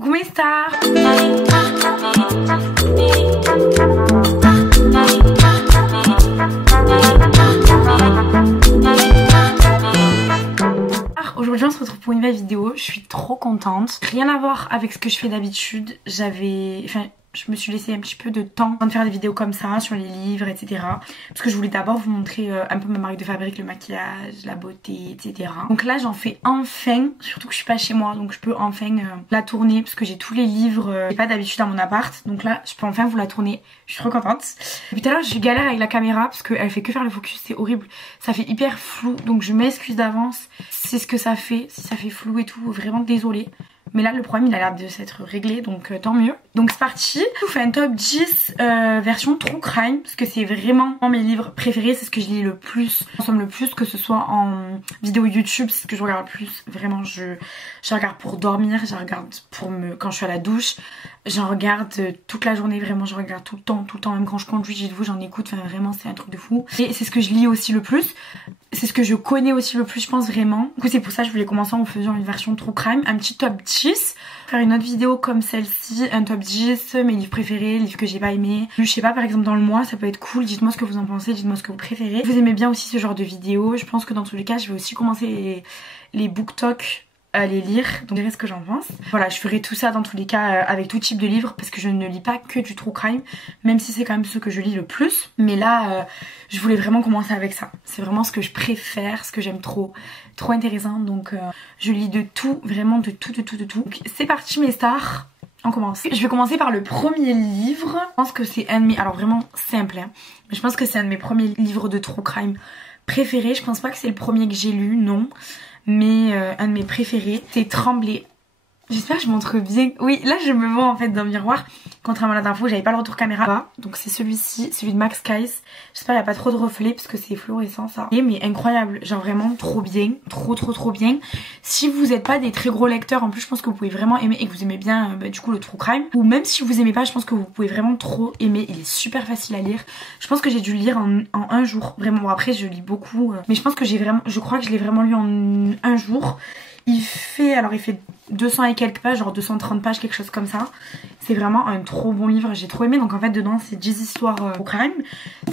Coucou mes stars. Aujourd'hui on se retrouve pour une nouvelle vidéo, je suis trop contente. Rien à voir avec ce que je fais d'habitude, je me suis laissé un petit peu de temps avant de faire des vidéos comme ça sur les livres, etc. Parce que je voulais d'abord vous montrer un peu ma marque de fabrique, le maquillage, la beauté, etc. Donc là j'en fais enfin, surtout que je suis pas chez moi, donc je peux enfin la tourner parce que j'ai tous les livres, j'ai pas d'habitude à mon appart. Donc là je peux enfin vous la tourner, je suis trop contente. Depuis tout à l'heure je galère avec la caméra parce qu'elle fait que faire le focus, c'est horrible. Ça fait hyper flou, donc je m'excuse d'avance. C'est ce que ça fait, si ça fait flou et tout, vraiment désolée. Mais là le problème il a l'air de s'être réglé, donc tant mieux. Donc c'est parti, je vous fais un top 10 version true crime, parce que c'est vraiment mes livres préférés, c'est ce que je lis le plus, je consomme le plus, que ce soit en vidéo YouTube, c'est ce que je regarde le plus. Vraiment je regarde pour dormir, je regarde quand je suis à la douche, j'en regarde toute la journée, vraiment je regarde tout le temps, même quand je conduis, dites-vous, j'en écoute, enfin vraiment c'est un truc de fou. Et c'est ce que je lis aussi le plus, c'est ce que je connais aussi le plus, je pense vraiment. Du coup c'est pour ça que je voulais commencer en faisant une version true crime, un petit top 10, faire une autre vidéo comme celle-ci, un top 10, mes livres préférés, livres que j'ai pas aimés. Je sais pas, par exemple dans le mois, ça peut être cool, dites-moi ce que vous en pensez, dites-moi ce que vous préférez. Vous aimez bien aussi ce genre de vidéos, je pense que dans tous les cas je vais aussi commencer les book talk à les lire, donc je dirai ce que j'en pense. Voilà, je ferai tout ça dans tous les cas avec tout type de livres parce que je ne lis pas que du true crime, même si c'est quand même ce que je lis le plus. Mais là, je voulais vraiment commencer avec ça. C'est vraiment ce que je préfère, ce que j'aime trop intéressant. Donc je lis de tout, vraiment de tout. Donc c'est parti mes stars, on commence. Je vais commencer par le premier livre. Je pense que c'est un de mes, alors vraiment simple, hein, mais je pense que c'est un de mes premiers livres de true crime préférés. Je pense pas que c'est le premier que j'ai lu, non. Mais un de mes préférés, c'est Trembler. J'espère que je montre bien. Oui, là je me vois en fait dans le miroir. Contrairement à la dernière fois, j'avais pas le retour caméra. Donc c'est celui-ci, celui de Max Kais. J'espère qu'il n'y a pas trop de reflets parce que c'est fluorescent ça. Mais incroyable, genre vraiment trop bien, trop bien. Si vous n'êtes pas des très gros lecteurs, en plus je pense que vous pouvez vraiment aimer et que vous aimez bien du coup le true crime. Ou même si vous aimez pas, je pense que vous pouvez vraiment trop aimer. Il est super facile à lire. Je pense que j'ai dû le lire en un jour. Vraiment, bon, après je lis beaucoup. Mais je pense que je crois que je l'ai vraiment lu en un jour. Il fait 200 et quelques pages, genre 230 pages, quelque chose comme ça. C'est vraiment un trop bon livre, j'ai trop aimé. Donc en fait dedans c'est 10 histoires au crime.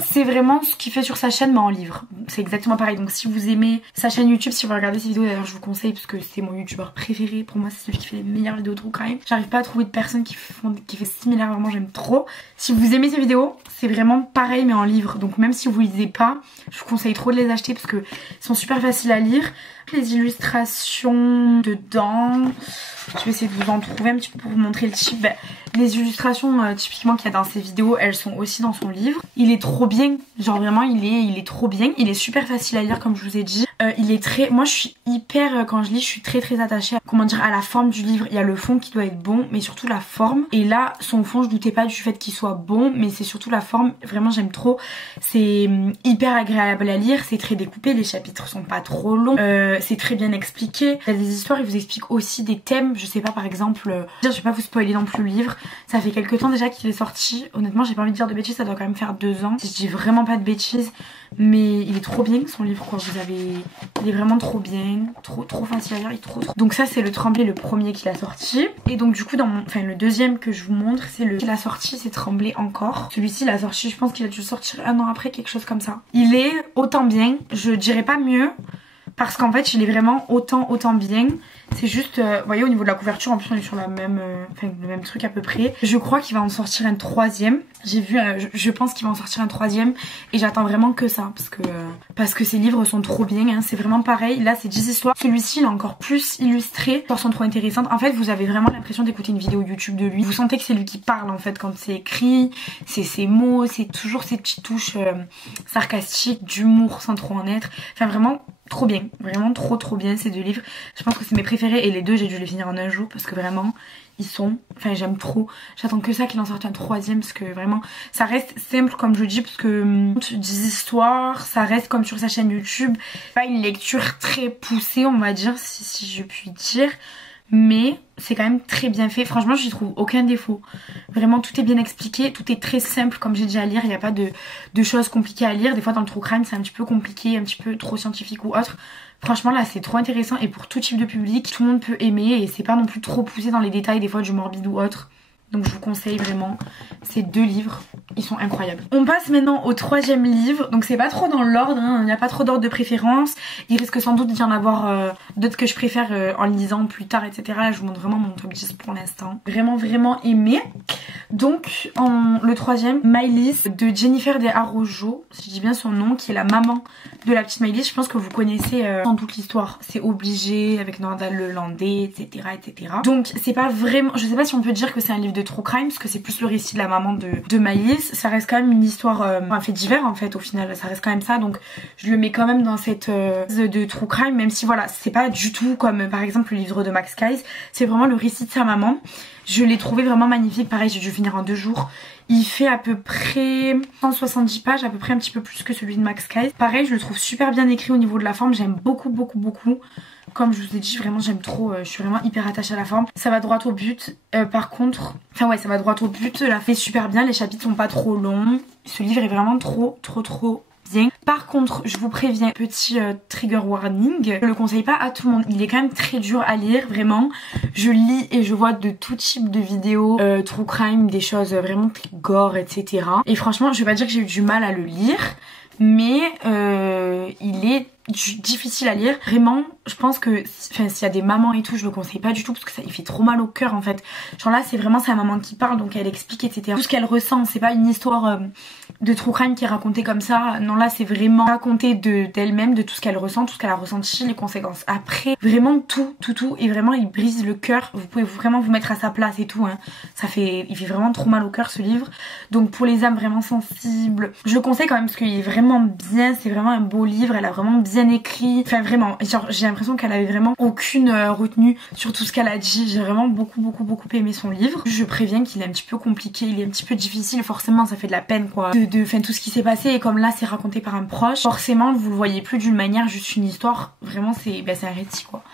C'est vraiment ce qu'il fait sur sa chaîne mais en livre. C'est exactement pareil. Donc si vous aimez sa chaîne YouTube, si vous regardez ces vidéos, d'ailleurs je vous conseille parce que c'est mon youtubeur préféré. Pour moi c'est celui qui fait les meilleures vidéos de true crime. J'arrive pas à trouver de personnes qui fait similaire, vraiment j'aime trop. Si vous aimez ces vidéos, c'est vraiment pareil mais en livre. Donc même si vous lisez pas, je vous conseille trop de les acheter parce que ils sont super faciles à lire. Les illustrations dedans, je vais essayer de vous en trouver un petit peu pour vous montrer le type. Les illustrations typiquement qu'il y a dans ces vidéos, elles sont aussi dans son livre. Il est trop bien, genre vraiment il est trop bien. Il est super facile à lire comme je vous ai dit. Il est très, moi je suis hyper, quand je lis je suis très attachée à la forme du livre. Il y a le fond qui doit être bon mais surtout la forme. Et là son fond je doutais pas du fait qu'il soit bon, mais c'est surtout la forme, vraiment j'aime trop. C'est hyper agréable à lire, c'est très découpé, les chapitres sont pas trop longs, c'est très bien expliqué. Il y a des histoires, il vous explique aussi des thèmes, je sais pas par exemple, je vais pas vous spoiler non plus le livre. Ça fait quelques temps déjà qu'il est sorti. Honnêtement j'ai pas envie de dire de bêtises, ça doit quand même faire 2 ans. Si je dis vraiment pas de bêtises, mais il est trop bien son livre quoi. Il est vraiment trop bien, trop facile à lire, il est trop. Donc ça c'est le Trembler, le premier qu'il a sorti. Et donc du coup le deuxième que je vous montre, c'est le qu'il a sorti, c'est Trembler encore. Celui-ci il a sorti, je pense qu'il a dû sortir 1 an après, quelque chose comme ça. Il est autant bien, je dirais pas mieux. Parce qu'en fait il est vraiment autant bien. C'est juste, vous voyez au niveau de la couverture, en plus on est sur le même truc à peu près. Je crois qu'il va en sortir un 3e. J'ai vu, je pense qu'il va en sortir un 3e. Et j'attends vraiment que ça. Parce que ces livres sont trop bien, hein. C'est vraiment pareil. Là c'est 10 histoires. Celui-ci il est encore plus illustré. Les histoires sont trop intéressantes. En fait vous avez vraiment l'impression d'écouter une vidéo YouTube de lui. Vous sentez que c'est lui qui parle en fait quand c'est écrit. C'est ses mots, c'est toujours ces petites touches sarcastiques, d'humour sans trop en être. Enfin vraiment trop bien, vraiment trop bien ces 2 livres. Je pense que c'est mes préférés et les 2 j'ai dû les finir en un jour parce que vraiment ils sont, enfin j'aime trop. J'attends que ça qu'il en sorte un 3e parce que vraiment ça reste simple comme je dis parce que 10 histoires, ça reste comme sur sa chaîne YouTube. Pas une lecture très poussée on va dire si je puis dire. Mais c'est quand même très bien fait. Franchement j'y trouve aucun défaut. Vraiment tout est bien expliqué, tout est très simple comme j'ai dit à lire. Il n'y a pas de choses compliquées à lire. Des fois dans le true crime c'est un petit peu compliqué, un petit peu trop scientifique ou autre. Franchement là c'est trop intéressant et pour tout type de public, tout le monde peut aimer et c'est pas non plus trop poussé dans les détails des fois du morbide ou autre. Donc je vous conseille vraiment ces 2 livres, ils sont incroyables. On passe maintenant au 3e livre, donc c'est pas trop dans l'ordre, hein. Il n'y a pas trop d'ordre de préférence. Il risque sans doute d'y en avoir d'autres que je préfère en lisant plus tard, etc. Là je vous montre vraiment mon top 10 pour l'instant. Vraiment aimé. Donc le 3e, Maëlys de Jennifer de Araujo, si je dis bien son nom, qui est la maman de la petite Maëlys. Je pense que vous connaissez sans doute l'histoire. C'est obligé avec Nordal Lelandais, etc. Donc c'est pas vraiment, je sais pas si on peut dire que c'est un livre de true crime parce que c'est plus le récit de la maman de Maëlys. Ça reste quand même une histoire, un fait divers en fait au final, ça reste quand même ça, donc je le mets quand même dans cette de true crime, même si voilà c'est pas du tout comme par exemple le livre de Max Keyes, c'est vraiment le récit de sa maman. Je l'ai trouvé vraiment magnifique, pareil j'ai dû finir en 2 jours. Il fait à peu près 170 pages, à peu près un petit peu plus que celui de Max Keyes. Pareil je le trouve super bien écrit au niveau de la forme, j'aime beaucoup. Comme je vous ai dit, vraiment j'aime trop, je suis vraiment hyper attachée à la forme. Ça va droit au but, par contre, enfin ouais ça va droit au but, la fait super bien, les chapitres sont pas trop longs. Ce livre est vraiment trop bien. Par contre, je vous préviens, petit trigger warning, je le conseille pas à tout le monde. Il est quand même très dur à lire, vraiment. Je lis et je vois de tout type de vidéos, true crime, des choses vraiment très gore, etc. Et franchement, je vais pas dire que j'ai eu du mal à le lire, mais il est difficile à lire. Vraiment, je pense que s'il y a des mamans et tout, je le conseille pas du tout parce que ça il fait trop mal au cœur en fait. Genre là, c'est vraiment sa maman qui parle, donc elle explique, etc. Tout ce qu'elle ressent, c'est pas une histoire de true crime qui est racontée comme ça. Non, là, c'est vraiment raconté d'elle-même, de tout ce qu'elle ressent, tout ce qu'elle a ressenti, les conséquences. Après, vraiment tout. Et vraiment, il brise le cœur. Vous pouvez vraiment vous mettre à sa place et tout. Hein. Il fait vraiment trop mal au cœur ce livre. Donc pour les âmes vraiment sensibles, je le conseille quand même parce qu'il est vraiment bien. C'est vraiment un beau livre. Elle a vraiment bien écrit. Enfin vraiment, genre j'ai l'impression qu'elle avait vraiment aucune retenue sur tout ce qu'elle a dit. J'ai vraiment beaucoup aimé son livre. Je préviens qu'il est un petit peu compliqué, il est un petit peu difficile. Forcément, ça fait de la peine quoi. Enfin tout ce qui s'est passé et comme là c'est raconté par un proche, forcément vous le voyez plus d'une manière, juste une histoire. Vraiment c'est un récit quoi.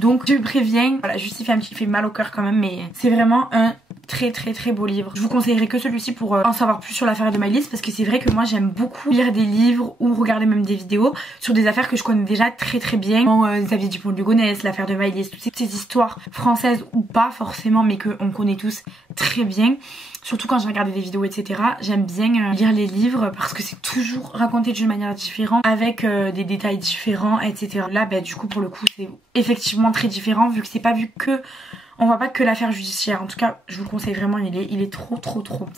Donc je préviens, voilà, juste il fait mal au cœur quand même, mais c'est vraiment un très beau livre. Je vous conseillerais que celui-ci pour en savoir plus sur l'affaire de Maëlys parce que c'est vrai que moi j'aime beaucoup lire des livres ou regarder même des vidéos sur des affaires que je connais déjà très bien. Xavier Dupont de Ligonnès, l'affaire de Maëlys, toutes ces histoires françaises ou pas forcément mais qu'on connaît tous très bien. Surtout quand j'ai regardé des vidéos etc. J'aime bien lire les livres parce que c'est toujours raconté d'une manière différente avec des détails différents etc. Là du coup pour le coup c'est effectivement très différent vu que c'est pas vu que... On voit pas que l'affaire judiciaire, en tout cas je vous le conseille vraiment, il est trop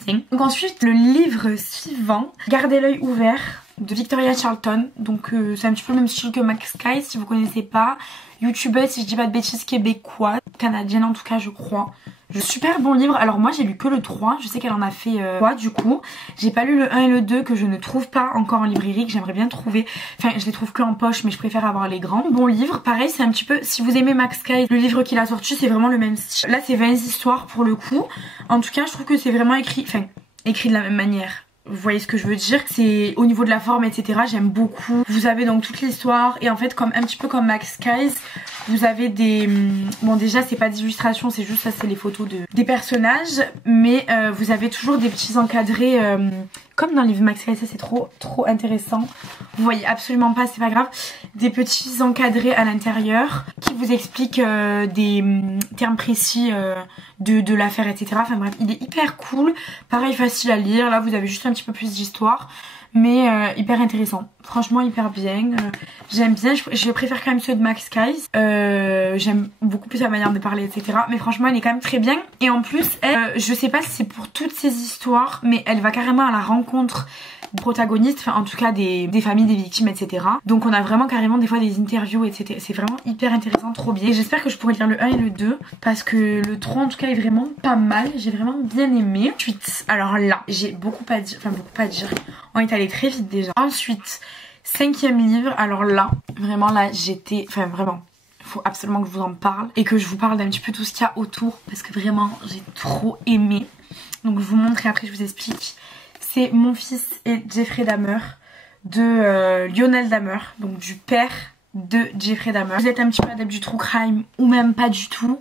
bien. Donc ensuite le livre suivant, Gardez l'œil ouvert de Victoria Charlton. Donc c'est un petit peu le même style que Max Keyes si vous connaissez pas. YouTubeuse si je dis pas de bêtises, québécoise, canadienne en tout cas je crois. Super bon livre, alors moi j'ai lu que le 3, je sais qu'elle en a fait 3 du coup. J'ai pas lu le 1 et le 2 que je ne trouve pas encore en librairie, que j'aimerais bien trouver. Enfin je les trouve que en poche mais je préfère avoir les grands. Bon livre, pareil c'est un petit peu, si vous aimez Max Keyes, le livre qu'il a sorti c'est vraiment le même style. Là c'est 20 histoires pour le coup. En tout cas je trouve que c'est vraiment écrit de la même manière. Vous voyez ce que je veux dire, c'est au niveau de la forme etc, j'aime beaucoup. Vous avez donc toute l'histoire et en fait comme un petit peu comme Max Keyes, vous avez des... Bon déjà c'est pas d'illustration, c'est juste ça, c'est les photos des personnages, mais vous avez toujours des petits encadrés comme dans le livre Max Keyes, ça c'est trop intéressant. Vous voyez absolument pas, c'est pas grave. Des petits encadrés à l'intérieur qui vous expliquent des termes précis de l'affaire etc. Enfin bref, il est hyper cool, pareil facile à lire, là vous avez juste un petit peu plus d'histoire. Mais hyper intéressant, franchement hyper bien, j'aime bien, je préfère quand même ceux de Max Keyes, j'aime beaucoup plus la manière de parler etc. Mais franchement elle est quand même très bien et en plus elle, je sais pas si c'est pour toutes ces histoires mais elle va carrément à la rencontre des protagonistes, enfin en tout cas des familles des victimes etc. Donc on a vraiment carrément des fois des interviews etc. C'est vraiment hyper intéressant, trop bien. Et j'espère que je pourrai lire le 1 et le 2 parce que le 3 en tout cas est vraiment pas mal, j'ai vraiment bien aimé. Ensuite, alors là j'ai beaucoup à dire, on est allé très vite déjà. Ensuite, 5e livre, alors là, vraiment là j'étais, vraiment, il faut absolument que je vous en parle et que je vous parle d'un petit peu tout ce qu'il y a autour parce que vraiment j'ai trop aimé. Donc je vous montre et après je vous explique. C'est Mon fils et Jeffrey Dahmer de Lionel Dahmer, donc du père de Jeffrey Dahmer. Vous êtes un petit peu adepte du true crime ou même pas du tout,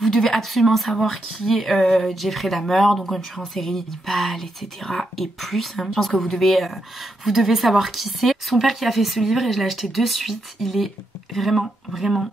Vous devez absolument savoir qui est Jeffrey Dahmer, donc un tueur en série, cannibale, etc. et plus. Hein. Je pense que vous devez savoir qui c'est. Son père qui a fait ce livre et je l'ai acheté de suite. Il est vraiment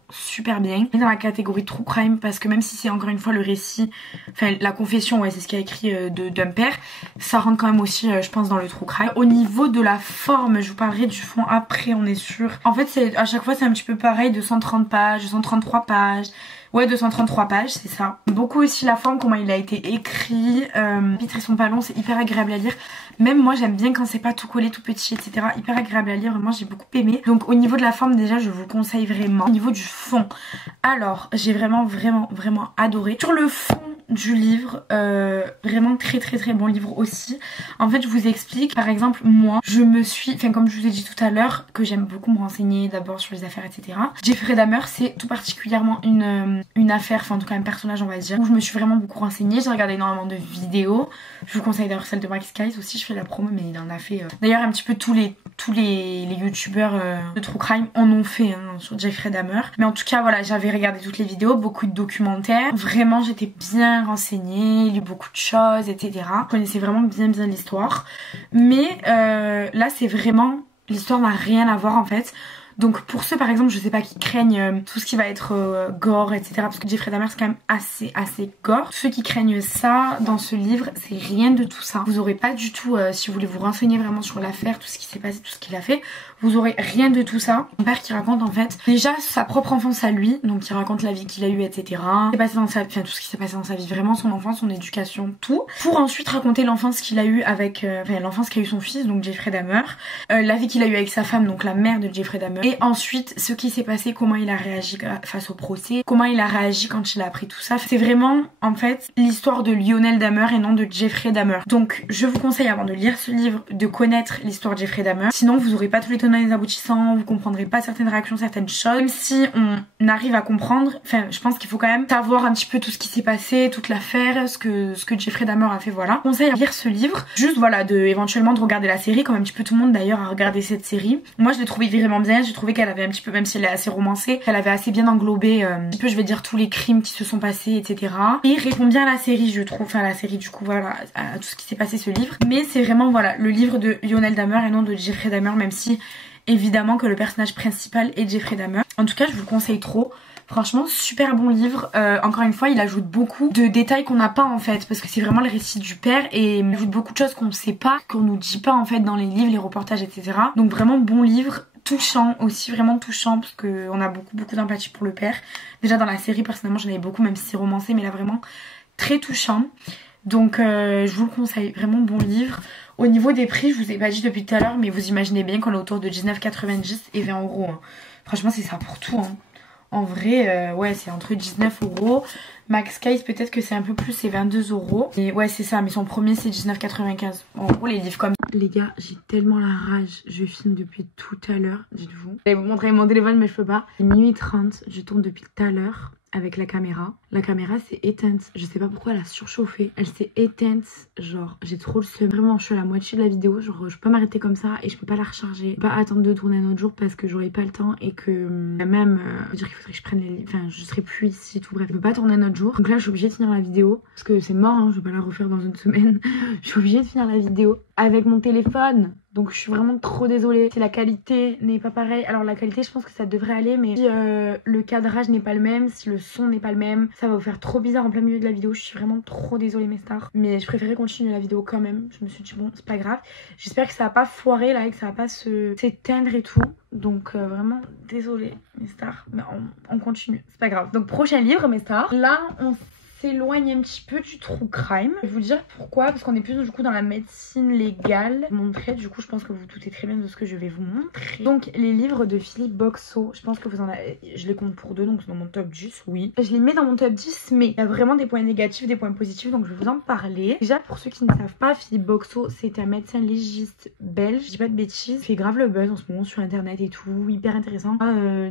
super bien. Il est dans la catégorie True Crime parce que même si c'est encore une fois le récit, enfin la confession, ouais c'est ce qu'il y a écrit d'un père, ça rentre quand même aussi je pense dans le True Crime. Au niveau de la forme, je vous parlerai du fond après, on est sûr. En fait c'est à chaque fois c'est un petit peu pareil, 230 pages, 233 pages. Ouais, 233 pages, c'est ça. Beaucoup aussi la forme, comment il a été écrit. Les chapitres sont pas longs, c'est hyper agréable à lire. Même moi, j'aime bien quand c'est pas tout collé, tout petit, etc. Hyper agréable à lire, vraiment, j'ai beaucoup aimé. Donc au niveau de la forme, déjà, je vous le conseille vraiment. Au niveau du fond, alors, j'ai vraiment adoré. Sur le fond du livre, vraiment très bon livre aussi. En fait, je vous explique. Par exemple, moi, je me suis... Enfin, comme je vous ai dit tout à l'heure, que j'aime beaucoup me renseigner d'abord sur les affaires, etc. Jeffrey Dahmer, c'est tout particulièrement une affaire, enfin en tout cas un personnage on va dire, où je me suis vraiment beaucoup renseignée. J'ai regardé énormément de vidéos. Je vous conseille d'ailleurs celle de Max Skies aussi, je fais la promo mais il en a fait. D'ailleurs un petit peu tous les youtubeurs de True Crime en ont fait hein, sur Jeffrey Dahmer. Mais en tout cas voilà, j'avais regardé toutes les vidéos, beaucoup de documentaires. Vraiment j'étais bien renseignée, lu beaucoup de choses, etc. Je connaissais vraiment bien l'histoire. Mais là c'est vraiment... L'histoire n'a rien à voir en fait. Donc pour ceux par exemple je sais pas qui craignent tout ce qui va être gore etc, parce que Jeffrey Dahmer c'est quand même assez gore, ceux qui craignent ça dans ce livre c'est rien de tout ça. Vous aurez pas du tout si vous voulez vous renseigner vraiment sur l'affaire, tout ce qui s'est passé, tout ce qu'il a fait, vous aurez rien de tout ça. Mon père qui raconte en fait déjà sa propre enfance à lui, donc il raconte la vie qu'il a eue etc, passé dans sa... enfin, tout ce qui s'est passé dans sa vie, vraiment son enfance, son éducation, tout, pour ensuite raconter l'enfance qu'il a eu avec enfin, l'enfance qu'a eu son fils donc Jeffrey Dahmer, la vie qu'il a eu avec sa femme donc la mère de Jeffrey Dahmer. Et ensuite, ce qui s'est passé, comment il a réagi face au procès, comment il a réagi quand il a appris tout ça. C'est vraiment, en fait, l'histoire de Lionel Dahmer et non de Jeffrey Dahmer. Donc, je vous conseille, avant de lire ce livre, de connaître l'histoire de Jeffrey Dahmer. Sinon, vous aurez pas tous les tenants et les aboutissants, vous comprendrez pas certaines réactions, certaines choses. Même si on arrive à comprendre, enfin, je pense qu'il faut quand même savoir un petit peu tout ce qui s'est passé, toute l'affaire, ce que Jeffrey Dahmer a fait, voilà. Je vous conseille de lire ce livre, juste, voilà, éventuellement de regarder la série, comme un petit peu tout le monde d'ailleurs a regardé cette série. Moi, je l'ai trouvé vraiment bien, j'ai trouvé qu'elle avait un petit peu, même si elle est assez romancée, elle avait assez bien englobé un petit peu je vais dire tous les crimes qui se sont passés etc. Et il répond bien à la série je trouve, enfin la série du coup voilà, à tout ce qui s'est passé ce livre. Mais c'est vraiment voilà le livre de Lionel Dahmer et non de Jeffrey Dahmer, même si évidemment que le personnage principal est Jeffrey Dahmer. En tout cas je vous le conseille trop. Franchement super bon livre, encore une fois il ajoute beaucoup de détails qu'on n'a pas en fait, parce que c'est vraiment le récit du père et il ajoute beaucoup de choses qu'on ne sait pas, qu'on nous dit pas en fait dans les livres, les reportages etc. Donc vraiment bon livre, touchant aussi, vraiment touchant parce qu'on a beaucoup d'empathie pour le père. Déjà dans la série personnellement j'en avais beaucoup même si c'est romancé, mais là vraiment très touchant. Donc je vous le conseille, vraiment bon livre. Au niveau des prix je vous ai pas dit depuis tout à l'heure mais vous imaginez bien qu'on est autour de 19,90 et 20 €. Hein. Franchement c'est ça pour tout hein. En vrai, ouais, c'est entre 19 €. Max Case, peut-être que c'est un peu plus, c'est 22 €. Et ouais, c'est ça, mais son premier, c'est 19,95 €. En gros, les livres comme... Les gars, j'ai tellement la rage. Je filme depuis tout à l'heure, dites-vous. Je vais vous montrer mon téléphone, mais je peux pas. C'est minuit 30, je tourne depuis tout à l'heure avec la caméra. La caméra s'est éteinte. Je sais pas pourquoi elle a surchauffé. Elle s'est éteinte. Genre, j'ai trop le seum. Vraiment, je suis à la moitié de la vidéo. Genre, je peux m'arrêter comme ça et je peux pas la recharger. Pas attendre de tourner un autre jour parce que j'aurai pas le temps et que même, je veux dire qu'il faudrait que je prenne les... Enfin, je serai plus ici, tout. Bref, je peux pas tourner un autre jour. Donc là, je suis obligée de finir la vidéo parce que c'est mort, hein. Je vais pas la refaire dans une semaine. Je suis obligée de finir la vidéo avec mon téléphone. Donc je suis vraiment trop désolée si la qualité n'est pas pareille. Alors la qualité je pense que ça devrait aller, mais si le cadrage n'est pas le même, si le son n'est pas le même, ça va vous faire trop bizarre en plein milieu de la vidéo. Je suis vraiment trop désolée mes stars, mais je préférais continuer la vidéo quand même. Je me suis dit bon c'est pas grave, j'espère que ça va pas foirer là et que ça va pas s'éteindre et tout. Donc vraiment désolée mes stars, mais on continue, c'est pas grave. Donc prochain livre mes stars, là on s'éloigne un petit peu du true crime. Je vais vous dire pourquoi, parce qu'on est plus du coup dans la médecine légale. Je vais vous montrer, du coup je pense que vous doutez très bien de ce que je vais vous montrer. Donc les livres de Philippe Boxeau, je pense que vous en avez, je les compte pour deux, donc c'est dans mon top 10, oui. Je les mets dans mon top 10, mais il y a vraiment des points négatifs, des points positifs, donc je vais vous en parler. Déjà pour ceux qui ne savent pas, Philippe Boxeau c'est un médecin légiste belge, je dis pas de bêtises, il fait grave le buzz en ce moment sur internet et tout, hyper intéressant.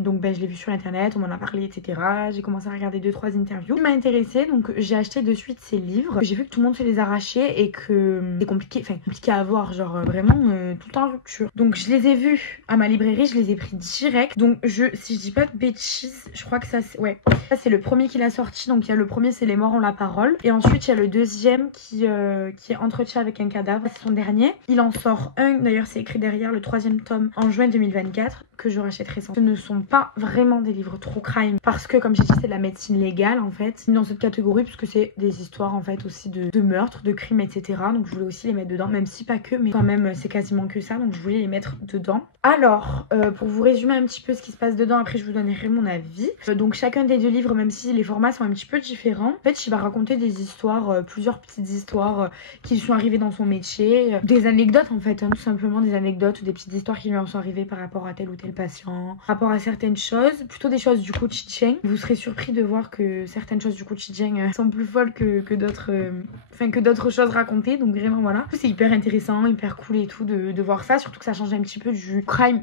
Donc je l'ai vu sur internet, on m'en a parlé etc. J'ai commencé à regarder 2-3 interviews qui m'a intéressée, donc donc j'ai acheté de suite ces livres. J'ai vu que tout le monde se les arrachait et que c'est compliqué, enfin compliqué à avoir, genre vraiment tout le temps en rupture. Donc je les ai vus à ma librairie, je les ai pris direct. Donc si je dis pas de bêtises, je crois que ça c'est... Ouais, ça c'est le premier qu'il a sorti. Donc il y a le premier, c'est Les Morts ont la parole. Et ensuite il y a le deuxième qui est Entretien avec un cadavre. C'est son dernier. Il en sort un, d'ailleurs c'est écrit derrière, le troisième tome en juin 2024 que je rachèterai sans. Ce ne sont pas vraiment des livres true crime parce que comme j'ai dit c'est de la médecine légale en fait. Dans cette catégorie puisque c'est des histoires en fait aussi de meurtres, de crimes etc. Donc je voulais aussi les mettre dedans, même si pas que, mais quand même c'est quasiment que ça, donc je voulais les mettre dedans. Alors pour vous résumer un petit peu ce qui se passe dedans, après je vous donnerai mon avis. Donc chacun des deux livres, même si les formats sont un petit peu différents, en fait il va raconter des histoires, plusieurs petites histoires qui lui sont arrivées dans son métier, des anecdotes en fait, tout simplement des anecdotes ou des petites histoires qui lui en sont arrivées par rapport à tel ou tel patient, par rapport à certaines choses, plutôt des choses du quotidien. Vous serez surpris de voir que certaines choses du quotidien sont plus folles que d'autres choses racontées, donc vraiment voilà. C'est hyper intéressant, hyper cool et tout de voir ça, surtout que ça change un petit peu du crime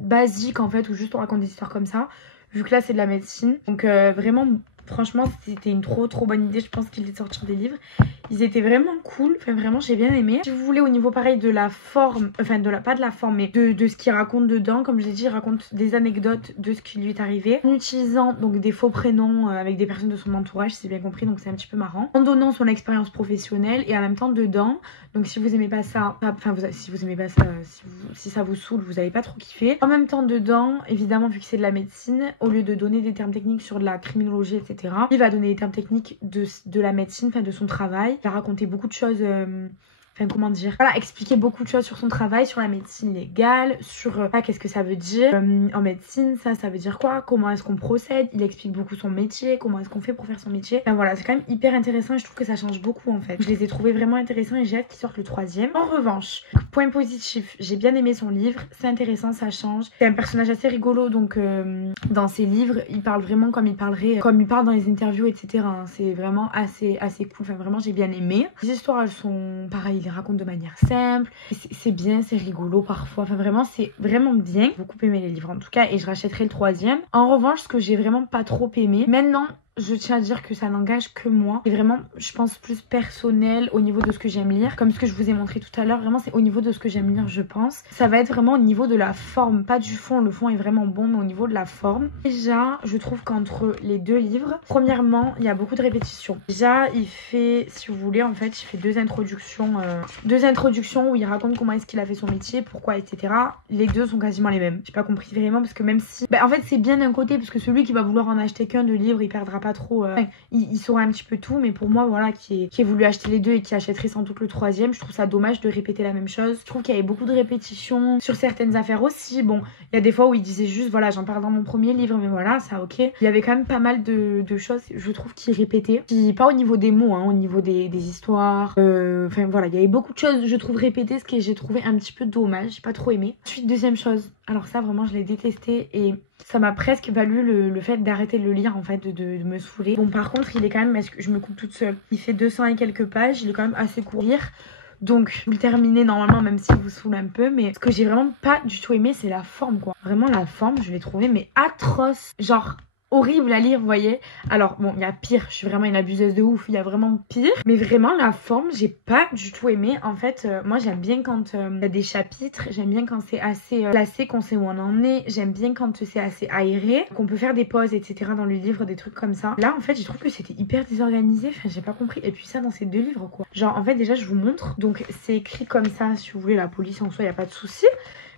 basique en fait, où juste on raconte des histoires comme ça, vu que là c'est de la médecine. Donc vraiment franchement c'était une trop bonne idée, je pense qu'il est sorti des livres. Ils étaient vraiment cool, enfin vraiment j'ai bien aimé. Si vous voulez au niveau pareil de la forme, enfin pas de la forme mais de ce qu'il raconte dedans, comme je l'ai dit, il raconte des anecdotes de ce qui lui est arrivé en utilisant donc des faux prénoms avec des personnes de son entourage, si j'ai bien compris, donc c'est un petit peu marrant, en donnant son expérience professionnelle et en même temps dedans. Donc si vous aimez pas ça, enfin si vous aimez pas ça, si ça vous saoule, vous allez pas trop kiffer. En même temps dedans, évidemment vu que c'est de la médecine, au lieu de donner des termes techniques sur de la criminologie etc, il va donner des termes techniques de la médecine, enfin de son travail. Il va raconter beaucoup de choses, enfin comment dire, voilà, expliquer beaucoup de choses sur son travail, sur la médecine légale, sur qu'est-ce que ça veut dire en médecine, ça veut dire quoi, comment est-ce qu'on procède. Il explique beaucoup son métier, comment est-ce qu'on fait pour faire son métier. Enfin voilà, c'est quand même hyper intéressant et je trouve que ça change beaucoup en fait. Je les ai trouvés vraiment intéressants et j'ai hâte qu'ils sortent le troisième. En revanche, point positif, j'ai bien aimé son livre, c'est intéressant, ça change. C'est un personnage assez rigolo, donc dans ses livres, il parle vraiment comme il parlerait, comme il parle dans les interviews etc. C'est vraiment assez cool, enfin vraiment j'ai bien aimé. Les histoires elles sont pareilles, il les raconte de manière simple, c'est bien, c'est rigolo parfois, enfin vraiment c'est vraiment bien. J'ai beaucoup aimé les livres en tout cas et je rachèterai le troisième. En revanche ce que j'ai vraiment pas trop aimé, maintenant je tiens à dire que ça n'engage que moi. C'est vraiment, je pense, plus personnel au niveau de ce que j'aime lire. Comme ce que je vous ai montré tout à l'heure, vraiment c'est au niveau de ce que j'aime lire je pense. Ça va être vraiment au niveau de la forme, pas du fond. Le fond est vraiment bon, mais au niveau de la forme. Déjà, je trouve qu'entre les deux livres, premièrement, il y a beaucoup de répétitions. Déjà, il fait, si vous voulez, en fait, il fait deux introductions où il raconte comment est-ce qu'il a fait son métier, pourquoi, etc. Les deux sont quasiment les mêmes. J'ai pas compris vraiment parce que même si... en fait, c'est bien d'un côté parce que celui qui va vouloir en acheter qu'un de livre, il perdra pas trop, il saura un petit peu tout, mais pour moi voilà qui ait voulu acheter les deux et qui achèterait sans doute le troisième, je trouve ça dommage de répéter la même chose. Je trouve qu'il y avait beaucoup de répétitions sur certaines affaires aussi. Bon, il y a des fois où il disait juste voilà j'en parle dans mon premier livre, mais voilà ça ok. Il y avait quand même pas mal de choses je trouve qui répétaient, pas au niveau des mots, au niveau des histoires, enfin voilà il y avait beaucoup de choses je trouve répétées, ce que j'ai trouvé un petit peu dommage, j'ai pas trop aimé. Ensuite deuxième chose, alors ça vraiment je l'ai détesté et ça m'a presque valu le fait d'arrêter de le lire en fait, de me saouler. Bon par contre il est quand même, est-ce que je me coupe toute seule, il fait 200 et quelques pages, il est quand même assez court à lire. Donc vous le terminez normalement même s'il vous saoule un peu. Mais ce que j'ai vraiment pas du tout aimé c'est la forme quoi. Vraiment la forme je l'ai trouvée mais atroce. Genre horrible à lire vous voyez. Alors bon il y a pire, je suis vraiment une abuseuse de ouf, il y a vraiment pire. Mais vraiment la forme j'ai pas du tout aimé. En fait moi j'aime bien quand il y a des chapitres, j'aime bien quand c'est assez placé, qu'on sait où on en est. J'aime bien quand c'est assez aéré, qu'on peut faire des pauses etc dans le livre, des trucs comme ça. Là en fait j'ai trouvé que c'était hyper désorganisé, enfin j'ai pas compris. Et puis ça dans ces deux livres quoi. Genre en fait déjà je vous montre, donc c'est écrit comme ça si vous voulez, la police en soi y a pas de souci.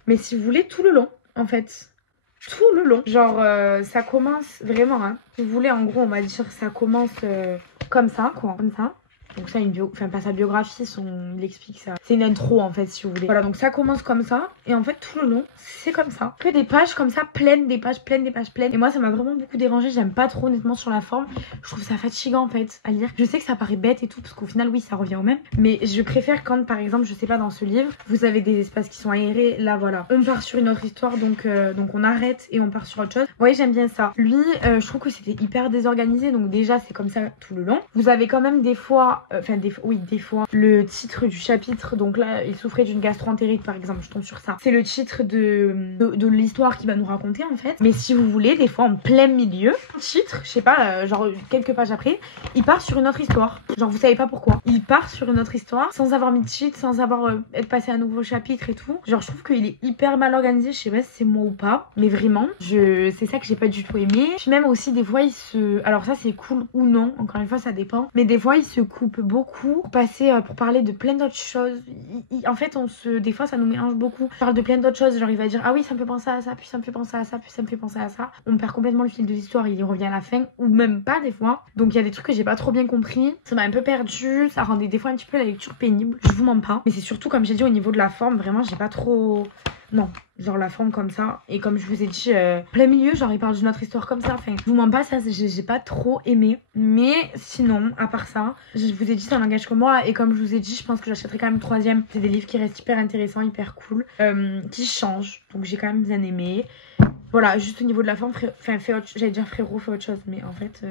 Mais si vous voulez tout le long en fait, tout le long, genre ça commence vraiment si vous voulez en gros on va dire ça commence comme ça quoi, comme ça. Donc ça, enfin pas sa biographie, il explique ça. C'est une intro en fait si vous voulez. Voilà donc ça commence comme ça et en fait tout le long c'est comme ça. Que des pages comme ça pleines, des pages pleines, des pages pleines. Et moi ça m'a vraiment beaucoup dérangé, j'aime pas trop honnêtement sur la forme. Je trouve ça fatigant en fait à lire. Je sais que ça paraît bête et tout parce qu'au final oui ça revient au même. Mais je préfère quand par exemple je sais pas dans ce livre vous avez des espaces qui sont aérés. Là voilà on part sur une autre histoire donc on arrête et on part sur autre chose. Vous voyez j'aime bien ça. Lui je trouve que c'était hyper désorganisé donc déjà c'est comme ça tout le long. Vous avez quand même des fois fois, des fois, le titre du chapitre, donc là, il souffrait d'une gastro-entérite par exemple, je tombe sur ça. C'est le titre de l'histoire qu'il va nous raconter en fait. Mais si vous voulez, des fois en plein milieu, titre, je sais pas, genre quelques pages après, il part sur une autre histoire. Genre vous savez pas pourquoi. Il part sur une autre histoire, sans avoir mis de titre, sans avoir être passé à un nouveau chapitre et tout. Genre je trouve qu'il est hyper mal organisé, je sais pas si c'est moi ou pas, mais vraiment, c'est ça que j'ai pas du tout aimé. Puis même aussi des fois il se... Alors ça c'est cool ou non, encore une fois ça dépend, mais des fois il se coupe beaucoup pour passer, pour parler de plein d'autres choses. En fait des fois ça nous mélange beaucoup. On parle de plein d'autres choses, genre il va dire ah oui ça me fait penser à ça, puis ça me fait penser à ça, puis ça me fait penser à ça. On perd complètement le fil de l'histoire, il y revient à la fin, ou même pas des fois. Donc il y a des trucs que j'ai pas trop bien compris, ça m'a un peu perdu, ça rendait des fois un petit peu la lecture pénible, je vous mens pas. Mais c'est surtout comme j'ai dit au niveau de la forme, vraiment j'ai pas trop... Non, genre la forme comme ça. Et comme je vous ai dit, plein milieu, genre il parle d'une autre histoire comme ça. Enfin, je vous mens pas, ça j'ai pas trop aimé. Mais sinon, à part ça, je vous ai dit ça n'engage que moi. Et comme je vous ai dit, je pense que j'achèterai quand même 3e. C'est des livres qui restent hyper intéressants, hyper cool, qui changent. Donc j'ai quand même bien aimé. Voilà, juste au niveau de la forme, j'allais dire frérot, fait autre chose. Mais en fait...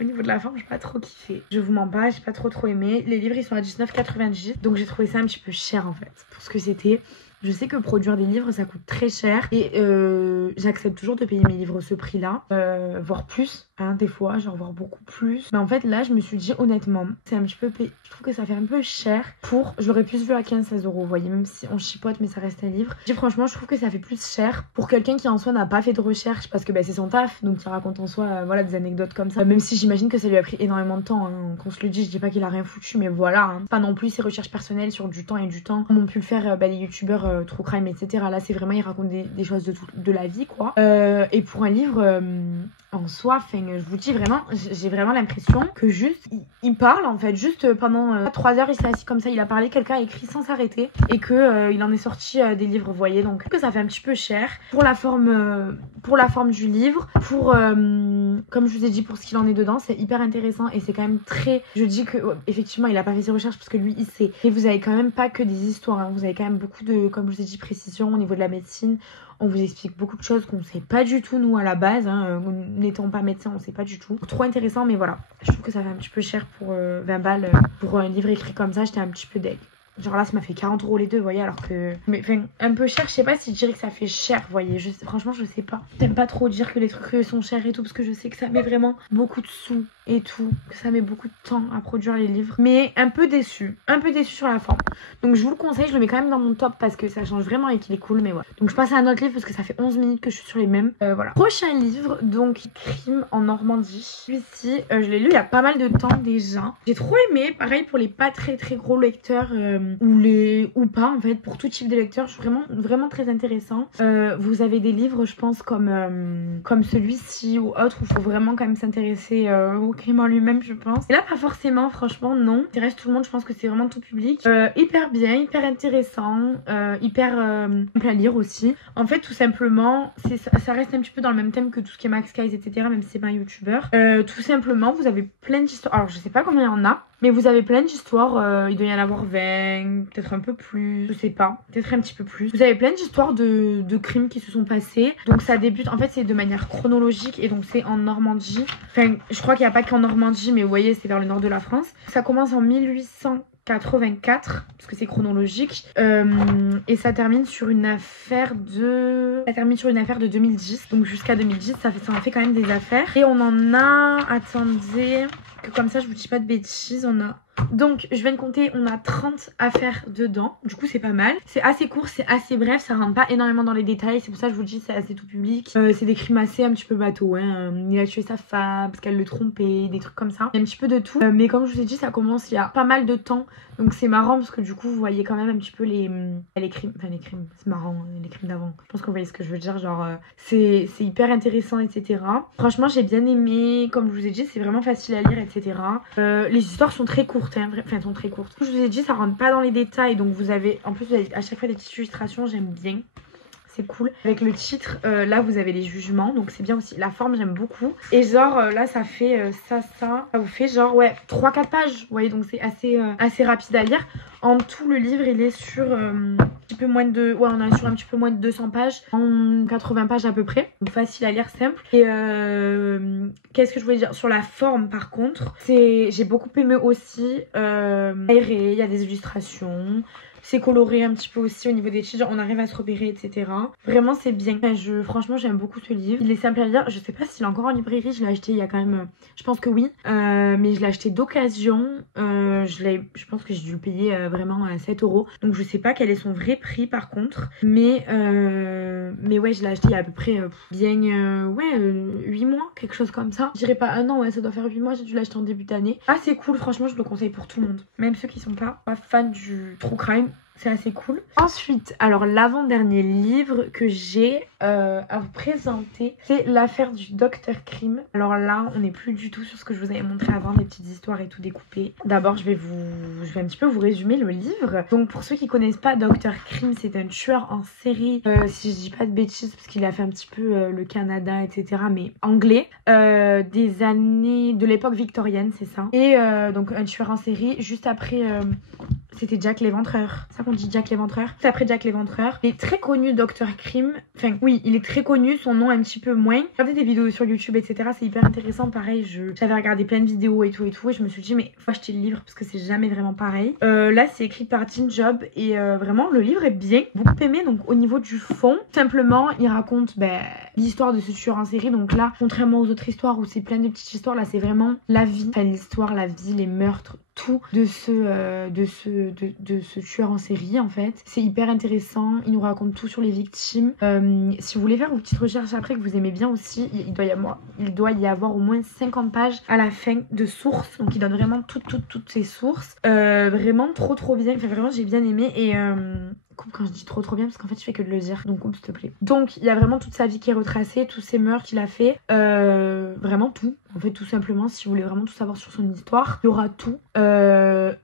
Au niveau de la forme, j'ai pas trop kiffé. Je vous mens pas, j'ai pas trop aimé. Les livres, ils sont à 19,98. Donc j'ai trouvé ça un petit peu cher en fait. Pour ce que c'était. Je sais que produire des livres, ça coûte très cher. Et j'accepte toujours de payer mes livres ce prix-là. Voire plus, hein, des fois, genre voire beaucoup plus. Mais en fait, là, je me suis dit, honnêtement, c'est un petit peu payé. Je trouve que ça fait un peu cher pour... Je l'aurais plus vu à 15-16 €, vous voyez, même si on chipote, mais ça reste un livre. Et franchement, je trouve que ça fait plus cher pour quelqu'un qui en soi n'a pas fait de recherche. Parce que c'est son taf, donc il raconte en soi voilà, des anecdotes comme ça. Même si j'imagine que ça lui a pris énormément de temps. Hein. Qu'on se le dit, je dis pas qu'il a rien foutu, mais voilà. Hein. Pas non plus ses recherches personnelles sur du temps et du temps. Comme ont pu le faire les youtubeurs true crime, etc. Là, c'est vraiment, il raconte des choses de la vie, quoi. Et pour un livre... en soi, je vous dis vraiment, j'ai vraiment l'impression que juste, il parle en fait, juste pendant 3 heures, il s'est assis comme ça, il a parlé, quelqu'un a écrit sans s'arrêter et que il en est sorti des livres, vous voyez, donc que ça fait un petit peu cher pour la forme du livre, comme je vous ai dit, pour ce qu'il en est dedans, c'est hyper intéressant et c'est quand même très, je dis que effectivement, il a pas fait ses recherches parce que lui, il sait, et vous avez quand même pas que des histoires, hein. Vous avez quand même beaucoup de, comme je vous ai dit, précision au niveau de la médecine. On vous explique beaucoup de choses qu'on sait pas du tout nous à la base, hein. N'étant pas médecin, on sait pas du tout. Trop intéressant, mais voilà. Je trouve que ça fait un petit peu cher pour 20 balles. Pour un livre écrit comme ça, j'étais un petit peu deg. Genre là, ça m'a fait 40 € les deux, vous voyez, alors que... Mais enfin, un peu cher, je sais pas si je dirais que ça fait cher, vous voyez. Franchement, je sais pas. J'aime pas trop dire que les trucs sont chers et tout, parce que je sais que ça met vraiment beaucoup de sous et tout. Que ça met beaucoup de temps à produire les livres. Mais un peu déçu sur la forme. Donc je vous le conseille, je le mets quand même dans mon top parce que ça change vraiment et qu'il est cool, mais voilà. Donc je passe à un autre livre parce que ça fait 11 minutes que je suis sur les mêmes. Voilà. Prochain livre, donc Crime en Normandie. Celui-ci, je l'ai lu il y a pas mal de temps déjà. J'ai trop aimé, pareil pour les pas très gros lecteurs. Ou pas en fait, pour tout type de lecteur, je suis vraiment très intéressant. Vous avez des livres, je pense, comme celui-ci ou autre, où il faut vraiment quand même s'intéresser au crime en lui-même, je pense. Et là, pas forcément, franchement, non. Ça reste tout le monde, je pense que c'est vraiment tout public. Hyper bien, hyper intéressant, hyper simple à lire aussi. En fait, tout simplement, ça reste un petit peu dans le même thème que tout ce qui est Max Guys, etc., même si c'est pas un youtubeur. Tout simplement, vous avez plein d'histoires. Alors, je sais pas combien il y en a, mais vous avez plein d'histoires, il doit y en avoir 20, peut-être un peu plus, je sais pas, peut-être un petit peu plus. Vous avez plein d'histoires de crimes qui se sont passés. Donc ça débute, en fait c'est de manière chronologique et donc c'est en Normandie. Enfin, je crois qu'il n'y a pas qu'en Normandie, mais vous voyez, c'est vers le nord de la France. Ça commence en 1884, parce que c'est chronologique, et ça termine sur une affaire de 2010, donc jusqu'à 2010 ça en fait quand même des affaires. Et on en a, attendez, que comme ça je vous dis pas de bêtises, on a... Donc je viens de compter, on a 30 affaires dedans, du coup c'est pas mal. C'est assez court, c'est assez bref, ça rentre pas énormément dans les détails, c'est pour ça que je vous dis c'est assez tout public. C'est des crimes assez un petit peu bateau, hein. Il a tué sa femme parce qu'elle le trompait, des trucs comme ça. Il y a un petit peu de tout, mais comme je vous ai dit ça commence il y a pas mal de temps. Donc c'est marrant parce que du coup vous voyez quand même un petit peu les crimes, c'est marrant, les crimes d'avant. Je pense que vous voyez ce que je veux dire, genre c'est hyper intéressant, etc. Franchement j'ai bien aimé, comme je vous ai dit c'est vraiment facile à lire, etc. Les histoires sont très courtes, hein, enfin sont très courtes. Comme je vous ai dit ça rentre pas dans les détails, donc vous avez, en plus vous avez à chaque fois des petites illustrations, j'aime bien. c'est cool. Avec le titre, là vous avez les jugements, donc c'est bien aussi. La forme j'aime beaucoup. Et genre là ça fait ça vous fait genre ouais 3-4 pages. Vous voyez, donc c'est assez rapide à lire. En tout, le livre il est sur un petit peu moins de, ouais, on est sur un petit peu moins de 200 pages, en 80 pages à peu près, donc facile à lire, simple. Et qu'est-ce que je voulais dire sur la forme par contre, j'ai beaucoup aimé aussi, aéré, il y a des illustrations. C'est coloré un petit peu aussi au niveau des titres, on arrive à se repérer, etc. Vraiment, c'est bien. Enfin, franchement, j'aime beaucoup ce livre. Il est simple à lire. Je sais pas s'il est encore en librairie. Je l'ai acheté il y a quand même... je pense que oui. Mais je l'ai acheté d'occasion. Je pense que j'ai dû le payer vraiment à 7 €. Donc, je sais pas quel est son vrai prix par contre. Mais ouais, je l'ai acheté il y a à peu près bien 8 mois, quelque chose comme ça. Je dirais pas un an, ouais, ça doit faire 8 mois. J'ai dû l'acheter en début d'année. Ah, c'est cool. Franchement, je le conseille pour tout le monde. Même ceux qui sont pas fans du true crime. C'est assez cool. Ensuite, alors l'avant-dernier livre que j'ai à vous présenter, c'est l'affaire du Dr Crime. Alors là, on n'est plus du tout sur ce que je vous avais montré avant, des petites histoires et tout découpé. D'abord, je vais un petit peu vous résumer le livre. Donc pour ceux qui connaissent pas, Dr Crime, c'est un tueur en série, si je dis pas de bêtises, parce qu'il a fait un petit peu le Canada, etc. mais anglais, des années de l'époque victorienne, c'est ça. Et donc un tueur en série, juste après... c'était Jack l'Éventreur. C'est ça qu'on dit, Jack l'Éventreur. C'est après Jack l'Éventreur. Il est très connu, Dr Crime. Enfin, oui, il est très connu. Son nom un petit peu moins. Regardez des vidéos sur YouTube, etc. C'est hyper intéressant. Pareil, j'avais regardé plein de vidéos et tout. Et je me suis dit, mais faut acheter le livre parce que c'est jamais vraiment pareil. Là, c'est écrit par Teen Job. Et vraiment, le livre est bien. Beaucoup aimé. Donc, au niveau du fond, simplement, il raconte l'histoire de ce tueur en série. Donc là, contrairement aux autres histoires où c'est plein de petites histoires, là, c'est vraiment la vie. Enfin, l'histoire, la vie, les meurtres, tout de ce tueur en série en fait. C'est hyper intéressant, il nous raconte tout sur les victimes. Si vous voulez faire vos petites recherches après, que vous aimez bien aussi, il doit y avoir au moins 50 pages à la fin de sources, donc il donne vraiment toutes ces sources. Vraiment trop bien, enfin vraiment j'ai bien aimé. Et coupe quand je dis trop bien parce qu'en fait je fais que de le dire, donc coupe s'il te plaît. Donc il y a vraiment toute sa vie qui est retracée, tous ses meurtres qu'il a fait, vraiment tout. En fait, tout simplement, si vous voulez vraiment tout savoir sur son histoire, il y aura tout.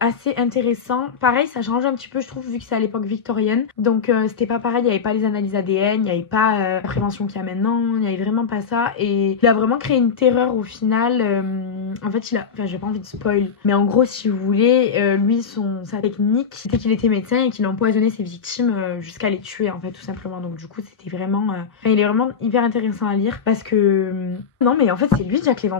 Assez intéressant. Pareil, ça change un petit peu, je trouve, vu que c'est à l'époque victorienne. Donc, c'était pas pareil, il n'y avait pas les analyses ADN, il n'y avait pas la prévention qu'il y a maintenant, il n'y avait vraiment pas ça. Et il a vraiment créé une terreur au final. En fait, enfin, j'ai pas envie de spoil, mais en gros, si vous voulez, lui, sa technique, c'était qu'il était médecin et qu'il empoisonnait ses victimes jusqu'à les tuer, en fait, tout simplement. Donc, du coup, c'était vraiment... Enfin, il est vraiment hyper intéressant à lire parce que... Non, mais en fait, c'est lui, Jack l'Éventreur.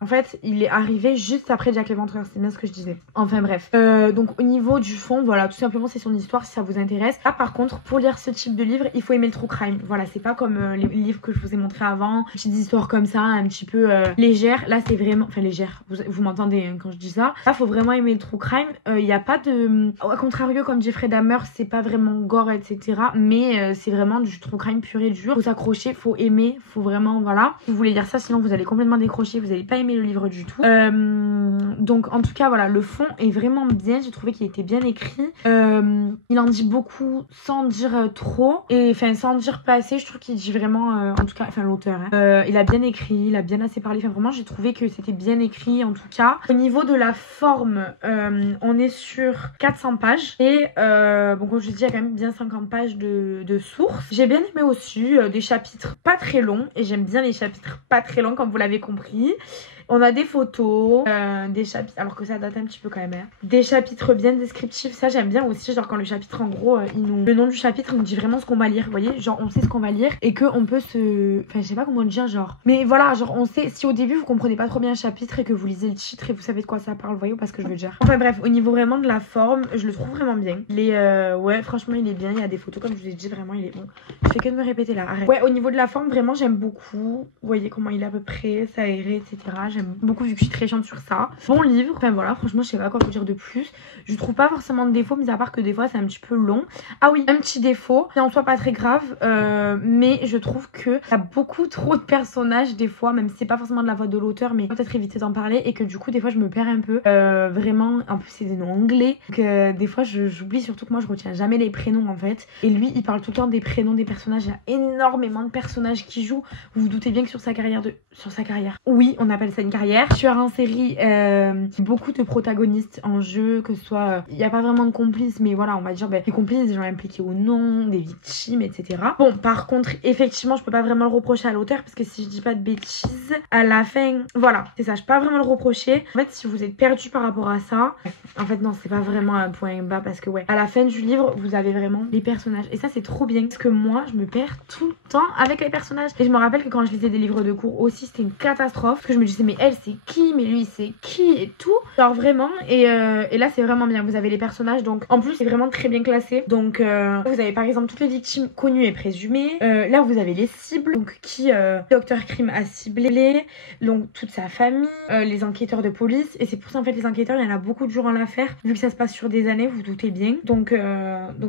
En fait, il est arrivé juste après Jack l'Éventreur, c'est bien ce que je disais. Enfin bref. Donc au niveau du fond, voilà, tout simplement c'est son histoire si ça vous intéresse. Là par contre, pour lire ce type de livre, il faut aimer le true crime. Voilà, c'est pas comme les livres que je vous ai montré avant, petites histoires comme ça, un petit peu légères. Là c'est vraiment, enfin légère, vous m'entendez hein, quand je dis ça. Là faut vraiment aimer le true crime. Il n'y a pas de... Au contrario, comme Jeffrey Dahmer, c'est pas vraiment gore, etc. Mais c'est vraiment du true crime pur et dur. Faut s'accrocher, faut aimer, faut vraiment, voilà. Si vous voulez lire ça, sinon vous allez complètement décrocher, vous allez pas aimer le livre du tout. Donc en tout cas voilà, le fond est vraiment bien, j'ai trouvé qu'il était bien écrit. Il en dit beaucoup sans dire trop, et enfin sans dire pas assez, je trouve qu'il dit vraiment, en tout cas, enfin l'auteur, hein, il a bien écrit, il a bien assez parlé, enfin vraiment j'ai trouvé que c'était bien écrit en tout cas. Au niveau de la forme, on est sur 400 pages, et bon comme je dis, il y a quand même bien 50 pages de sources. J'ai bien aimé aussi des chapitres pas très longs, et j'aime bien les chapitres pas très longs comme vous l'avez compris. On a des photos, des chapitres, alors que ça date un petit peu quand même, hein. Des chapitres bien descriptifs, ça j'aime bien aussi, genre quand le chapitre en gros, le nom du chapitre nous dit vraiment ce qu'on va lire, vous voyez, genre on sait ce qu'on va lire et qu'on peut enfin je sais pas comment dire, genre, mais voilà, genre on sait, si au début vous comprenez pas trop bien le chapitre et que vous lisez le titre et vous savez de quoi ça parle, vous voyez pas ce que je veux dire. Enfin bref, au niveau vraiment de la forme, je le trouve vraiment bien. Il est, ouais franchement il est bien, il y a des photos comme je vous ai dit, vraiment il est bon. Je fais que de me répéter là, arrête. Ouais, au niveau de la forme, vraiment j'aime beaucoup, vous voyez comment il est à peu près, ça aéré, etc. J'aime beaucoup vu que je suis très chiante sur ça. Bon livre, enfin voilà, franchement je sais pas quoi vous dire de plus. Je trouve pas forcément de défaut, mis à part que des fois c'est un petit peu long. Ah oui, un petit défaut, c'est en soi pas très grave, mais je trouve que y a beaucoup trop de personnages des fois, même si c'est pas forcément de la voix de l'auteur, mais peut-être éviter d'en parler, et que du coup des fois je me perds un peu. Vraiment, en plus c'est des noms anglais, donc des fois j'oublie, surtout que moi je retiens jamais les prénoms en fait. Et lui il parle tout le temps des prénoms des personnages, il y a énormément de personnages qui jouent. Vous vous doutez bien que sur sa carrière, oui on appelle ça une carrière. Tueur en série, beaucoup de protagonistes en jeu, que ce soit... Il n'y a pas vraiment de complices, mais voilà, on va dire des complices, des gens impliqués ou non, des victimes, etc. Bon, par contre, effectivement, je peux pas vraiment le reprocher à l'auteur, parce que si je dis pas de bêtises, à la fin, voilà, c'est ça, je peux pas vraiment le reprocher. En fait, si vous êtes perdu par rapport à ça, en fait, non, c'est pas vraiment un point bas, parce que ouais, à la fin du livre, vous avez vraiment les personnages. Et ça, c'est trop bien, parce que moi, je me perds tout le temps avec les personnages. Et je me rappelle que quand je lisais des livres de cours aussi, c'était une catastrophe, parce que je me disais, mais elle, c'est qui? Mais lui, c'est qui? Et tout. Alors vraiment, et là, c'est vraiment bien. Vous avez les personnages, donc en plus, c'est vraiment très bien classé. Donc, vous avez par exemple toutes les victimes connues et présumées. Là, vous avez les cibles, donc qui Dr. Crime a ciblé, donc toute sa famille, les enquêteurs de police. Et c'est pour ça, en fait, les enquêteurs, il y en a beaucoup de jours en l'affaire, vu que ça se passe sur des années, vous, vous doutez bien. Donc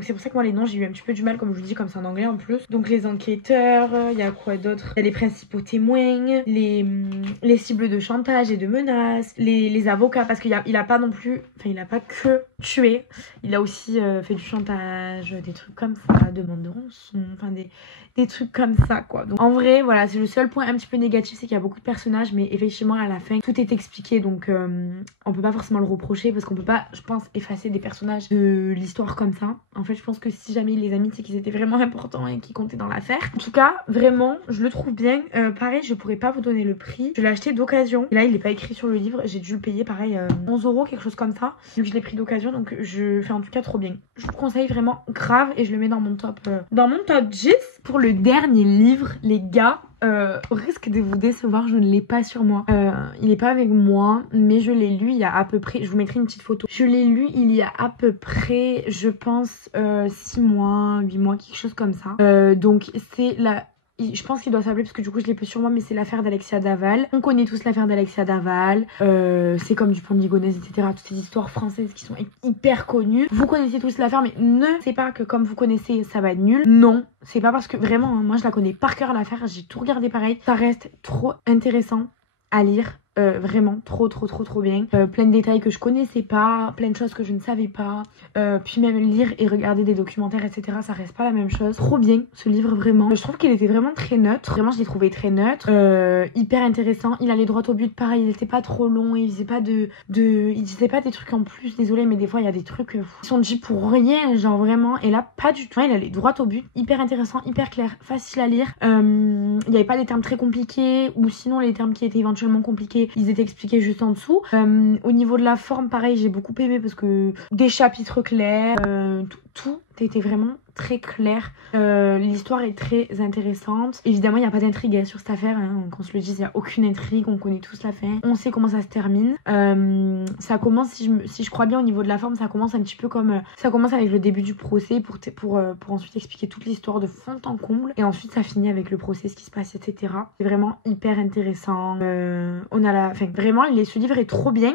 c'est pour ça que moi, les noms, j'ai eu un petit peu du mal, comme je vous dis, comme c'est en anglais en plus. Donc les enquêteurs, il y a quoi d'autre? Il y a les principaux témoins, les cibles de chantage et de menaces, les avocats, parce qu'il a pas non plus, enfin il a pas que tué, il a aussi fait du chantage, des trucs comme ça, demande de rançon, enfin des trucs comme ça quoi. Donc en vrai voilà, c'est le seul point un petit peu négatif, c'est qu'il y a beaucoup de personnages, mais effectivement à la fin tout est expliqué, donc on peut pas forcément le reprocher, parce qu'on peut pas, je pense, effacer des personnages de l'histoire comme ça. En fait je pense que si jamais il les a mis, c'est qu'ils étaient vraiment importants et qu'ils comptaient dans l'affaire. En tout cas vraiment je le trouve bien. Pareil, je pourrais pas vous donner le prix, je l'ai acheté d'occasion, et là il est pas écrit sur le livre, j'ai dû le payer pareil 11 € quelque chose comme ça, vu que je l'ai pris d'occasion, donc je fais en tout cas trop bien. Je vous conseille vraiment grave, et je le mets dans mon top 10. Pour le dernier livre les gars, au risque de vous décevoir, je ne l'ai pas sur moi, il est pas avec moi, mais je l'ai lu il y a à peu près, je vous mettrai une petite photo, je l'ai lu il y a à peu près, je pense 6 mois, 8 mois, quelque chose comme ça. Donc c'est je pense qu'il doit s'appeler, parce que du coup je l'ai plus sur moi, mais c'est l'affaire d'Alexia Daval. On connaît tous l'affaire d'Alexia Daval, c'est comme du Pont de Ligonnès, etc. Toutes ces histoires françaises qui sont hyper connues. Vous connaissez tous l'affaire, mais ne c'est pas que comme vous connaissez ça va être nul. Non, c'est pas parce que vraiment, hein, moi je la connais par cœur l'affaire, j'ai tout regardé pareil. Ça reste trop intéressant à lire. Vraiment trop bien, plein de détails que je connaissais pas, plein de choses que je ne savais pas, puis même lire et regarder des documentaires, etc., ça reste pas la même chose. Trop bien ce livre, vraiment. Je trouve qu'il était vraiment très neutre, vraiment je l'ai trouvé très neutre, hyper intéressant. Il allait droit au but, pareil, il était pas trop long, il disait pas il disait pas des trucs en plus, désolé, mais des fois il y a des trucs qui sont dit pour rien, genre vraiment, et là pas du tout. Il allait droit au but, hyper intéressant, hyper clair, facile à lire. Il y avait pas des termes très compliqués, ou sinon les termes qui étaient éventuellement compliqués, ils étaient expliqués juste en dessous. Au niveau de la forme, pareil, j'ai beaucoup aimé, parce que des chapitres clairs, tout était vraiment très clair. L'histoire est très intéressante. Évidemment, il n'y a pas d'intrigue sur cette affaire, hein. Qu'on se le dise, il n'y a aucune intrigue. On connaît tous la fin. On sait comment ça se termine. Ça commence, si je crois bien, au niveau de la forme, ça commence un petit peu comme... ça commence avec le début du procès pour ensuite expliquer toute l'histoire de fond en comble. Et ensuite, ça finit avec le procès, ce qui se passe, etc. C'est vraiment hyper intéressant. On a enfin, vraiment, ce livre est trop bien.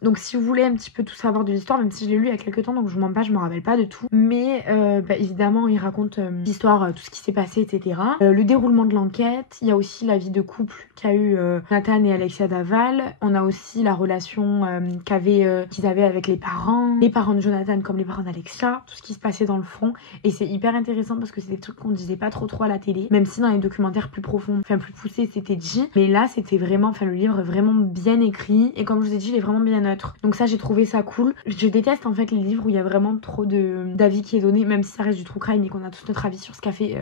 Donc, si vous voulez un petit peu tout savoir de l'histoire, même si je l'ai lu il y a quelques temps, donc je m'en bats, je me rappelle pas de tout. Mais évidemment, il raconte l'histoire, tout ce qui s'est passé, etc. Le déroulement de l'enquête. Il y a aussi la vie de couple qu'a eu Nathan et Alexia Daval. On a aussi la relation qu'ils avaient avec les parents de Jonathan comme les parents d'Alexia, tout ce qui se passait dans le fond. Et c'est hyper intéressant, parce que c'est des trucs qu'on disait pas trop à la télé, même si dans les documentaires plus profonds, enfin plus poussés, c'était dit. Mais là, c'était vraiment, le livre est vraiment bien écrit, et comme je vous ai dit, il est vraiment bien neutre. Donc ça, j'ai trouvé ça cool. Je déteste en fait les livres où il y a vraiment trop d'avis qui est donné, même si ça reste du true crime et qu'on a tous notre avis sur ce qu'a fait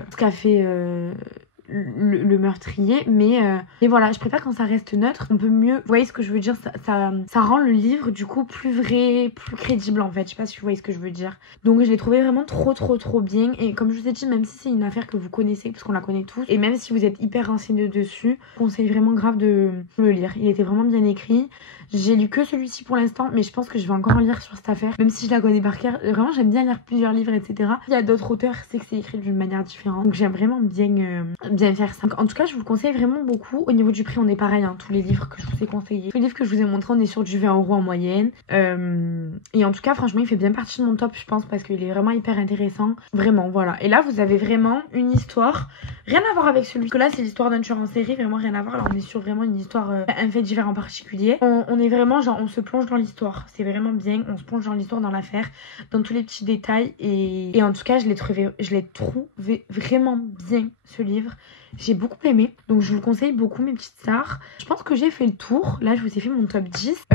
le meurtrier, mais voilà, je préfère quand ça reste neutre. On peut mieux, vous voyez ce que je veux dire, ça rend le livre du coup plus vrai, plus crédible en fait. Je sais pas si vous voyez ce que je veux dire. Donc je l'ai trouvé vraiment trop bien, et comme je vous ai dit, même si c'est une affaire que vous connaissez, parce qu'on la connaît tous, et même si vous êtes hyper renseigné dessus, je vous conseille vraiment grave de le lire. Il était vraiment bien écrit. J'ai lu que celui-ci pour l'instant, mais je pense que je vais encore en lire sur cette affaire, même si je la connais par cœur. Vraiment, j'aime bien lire plusieurs livres, etc. Il y a d'autres auteurs, c'est que c'est écrit d'une manière différente, donc j'aime vraiment bien faire ça. Donc, en tout cas, je vous le conseille vraiment beaucoup. Au niveau du prix, on est pareil, hein, tous les livres que je vous ai conseillés, tous les livres que je vous ai montrés, on est sur du 20 € en moyenne. Et en tout cas, franchement, il fait bien partie de mon top, je pense, parce qu'il est vraiment hyper intéressant. Vraiment, voilà. Et là, vous avez vraiment une histoire, rien à voir avec celui que là, c'est l'histoire d'un tueur en série, vraiment rien à voir. Là, on est sur vraiment une histoire, un fait divers en particulier. On est vraiment, genre, on se plonge dans l'histoire. C'est vraiment bien, on se plonge dans l'histoire, dans l'affaire, dans tous les petits détails. Et en tout cas, je l'ai trouvé vraiment bien, ce livre. J'ai beaucoup aimé, donc je vous le conseille beaucoup mes petites stars. Je pense que j'ai fait le tour. Là je vous ai fait mon top 10.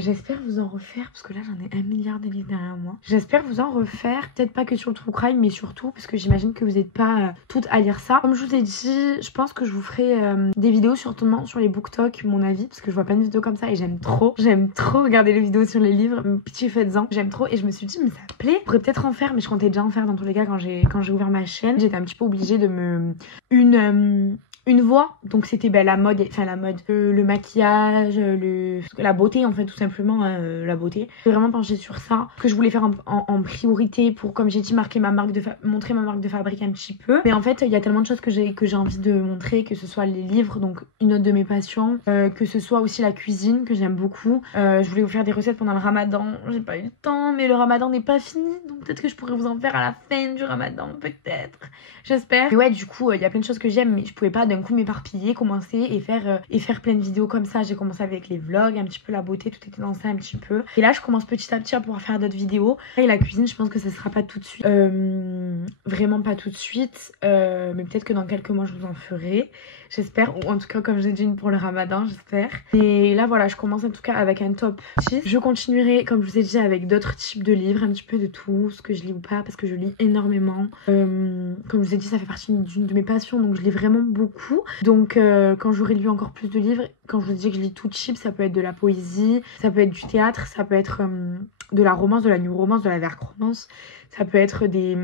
J'espère vous en refaire parce que là j'en ai 1 milliard de livres derrière moi. J'espère vous en refaire, peut-être pas que sur le true crime mais surtout parce que j'imagine que vous n'êtes pas toutes à lire ça. Comme je vous ai dit, je pense que je vous ferai des vidéos sûrement sur les BookTok, mon avis, parce que je vois plein de vidéos comme ça et j'aime trop regarder les vidéos sur les livres. Petit faites-en, j'aime trop et je me suis dit mais ça plaît. Je pourrais peut-être en faire, mais je comptais déjà en faire dans tous les cas quand j'ai ouvert ma chaîne. J'étais un petit peu obligée de me une voix, donc c'était la mode, le maquillage, la beauté en fait, tout simplement, la beauté. J'ai vraiment penché sur ça, que je voulais faire en priorité pour, comme j'ai dit, montrer ma marque de fabrique un petit peu. Mais en fait il y a tellement de choses que j'ai envie de montrer, que ce soit les livres, donc une autre de mes passions, que ce soit aussi la cuisine que j'aime beaucoup. Je voulais vous faire des recettes pendant le ramadan, j'ai pas eu le temps, mais le ramadan n'est pas fini, donc peut-être que je pourrais vous en faire à la fin du ramadan, peut-être, j'espère. Mais ouais, du coup il y a plein de choses que j'aime, mais je pouvais pas d'un coup m'éparpiller, commencer et faire plein de vidéos comme ça. J'ai commencé avec les vlogs, un petit peu la beauté, tout était dans ça un petit peu. Et là je commence petit à petit à pouvoir faire d'autres vidéos. Et la cuisine, je pense que ça sera pas tout de suite, vraiment pas tout de suite, mais peut-être que dans quelques mois je vous en ferai, j'espère, ou en tout cas comme j'ai dit pour le ramadan, j'espère. Et là voilà, je commence en tout cas avec un top 10. Je continuerai comme je vous ai dit avec d'autres types de livres, un petit peu de tout, ce que je lis ou pas, parce que je lis énormément. Comme je vous ai dit, ça fait partie d'une de mes passions, donc je lis vraiment beaucoup. Donc quand j'aurai lu encore plus de livres, quand je vous dis que je lis tout type, ça peut être de la poésie, ça peut être du théâtre, ça peut être de la romance, de la new romance, de la dark romance, ça peut être des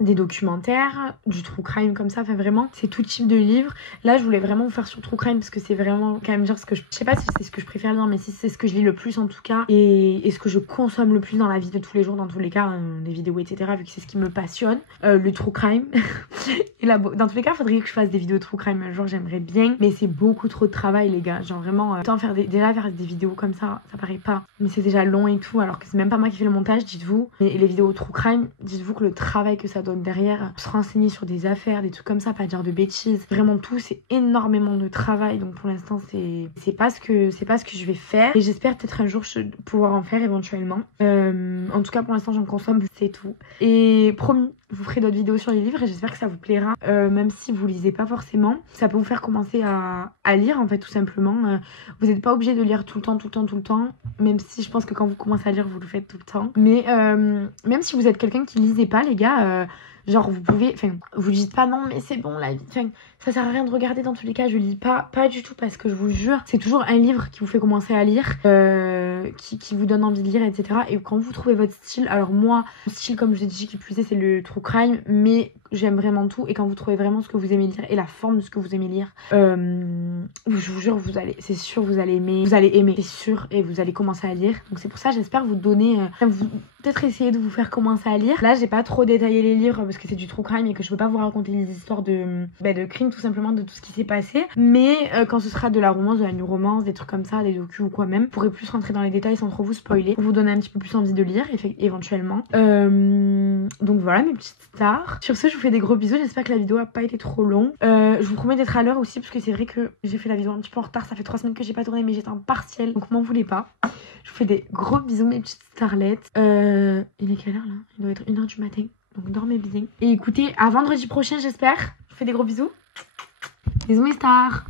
documentaires, du true crime comme ça, enfin vraiment c'est tout type de livres. Là je voulais vraiment vous faire sur true crime parce que c'est vraiment quand même dire ce que je sais pas si c'est ce que je préfère lire, mais si c'est ce que je lis le plus en tout cas, et ce que je consomme le plus dans la vie de tous les jours, dans tous les cas, les vidéos etc, vu que c'est ce qui me passionne, le true crime. Et là dans tous les cas il faudrait que je fasse des vidéos true crime un jour, j'aimerais bien, mais c'est beaucoup trop de travail les gars, genre vraiment faire des vidéos comme ça paraît pas, mais c'est déjà long et tout, alors que c'est même pas moi qui fais le montage, dites-vous. Et les vidéos true crime, dites-vous que le travail que ça donne derrière, se renseigner sur des affaires, des trucs comme ça, pas dire de bêtises, vraiment tout, c'est énormément de travail. Donc pour l'instant c'est pas ce que je vais faire, et j'espère peut-être un jour pouvoir en faire éventuellement. En tout cas pour l'instant j'en consomme, c'est tout. Et promis, je vous ferai d'autres vidéos sur les livres et j'espère que ça vous plaira, même si vous lisez pas forcément, ça peut vous faire commencer à lire en fait, tout simplement. Vous n'êtes pas obligé de lire tout le temps, même si je pense que quand vous commencez à lire vous le faites tout le temps, mais même si vous êtes quelqu'un qui lisait pas les gars, genre vous pouvez, enfin vous dites pas non mais c'est bon la vie, enfin ça sert à rien de regarder, dans tous les cas je lis pas du tout, parce que je vous jure c'est toujours un livre qui vous fait commencer à lire, qui vous donne envie de lire etc. Et quand vous trouvez votre style, alors moi mon style comme je vous ai dit qui plus est c'est le true crime, mais j'aime vraiment tout, et quand vous trouvez vraiment ce que vous aimez lire et la forme de ce que vous aimez lire, je vous jure c'est sûr vous allez aimer, c'est sûr, et vous allez commencer à lire. Donc c'est pour ça j'espère vous donner, peut-être essayer de vous faire commencer à lire. Là j'ai pas trop détaillé les livres parce que c'est du true crime et que je peux pas vous raconter les histoires de crime, tout simplement, de tout ce qui s'est passé, mais quand ce sera de la romance, de la new romance, des trucs comme ça, des docus ou quoi même, je pourrai plus rentrer dans les détails sans trop vous spoiler, pour vous donner un petit peu plus envie de lire éventuellement. Donc voilà mes petites stars. Sur ce je vous fais des gros bisous, j'espère que la vidéo a pas été trop longue. Je vous promets d'être à l'heure aussi, parce que c'est vrai que j'ai fait la vidéo un petit peu en retard, ça fait 3 semaines que j'ai pas tourné, mais j'étais en partiel, donc m'en voulez pas. Je vous fais des gros bisous mes petites starlettes. Il est quelle heure là? Il doit être 1h du matin, donc dormez bien. Et écoutez, à vendredi prochain j'espère. Je vous fais des gros bisous. Bisous mes stars.